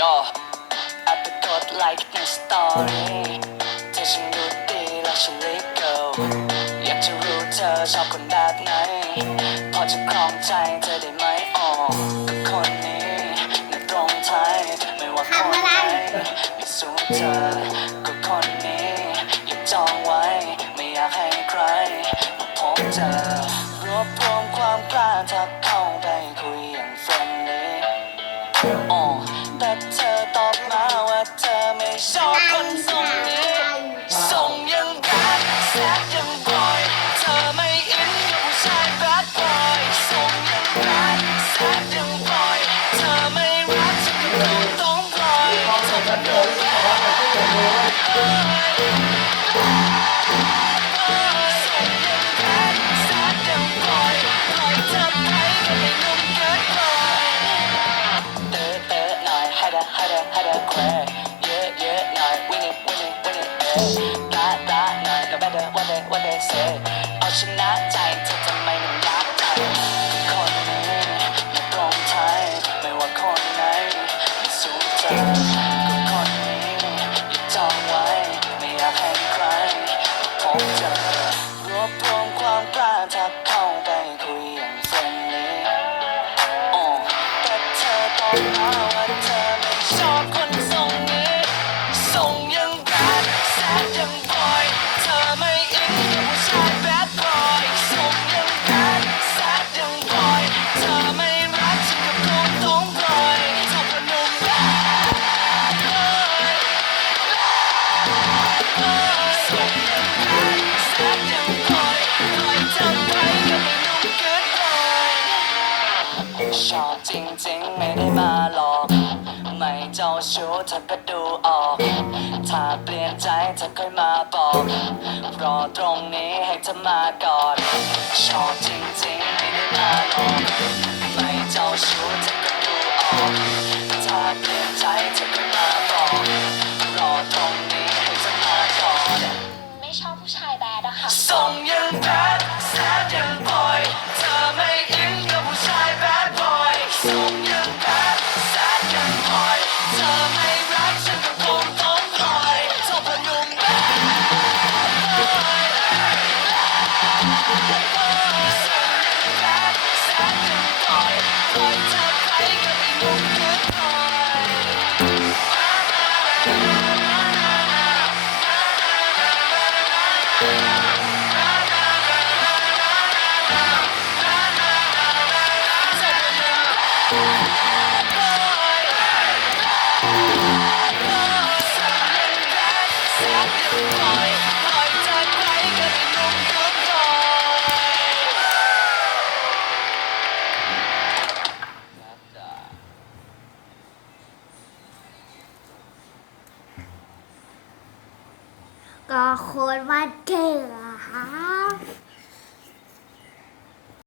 ย่อแะไร เอาชนะใจเธอทำไมมันยากจังคนนี้ไม่ตรงใจไม่ว่าคนไหนม่สูงใจ จะรวบรวมความกล้าจากเข้าไปคุยอย่างเนเลยโอแต่เธอต้องมาว่าเธ ชอบจริงๆ ไม่ได้มาหลอก ไม่เจ้าชู้เธอก็ดูออก ถ้าเปลี่ยนใจเธอค่อยมาบอก รอตรงนี้ให้เธอมาก่อนชอบ ก็โคนวันเกิดครับ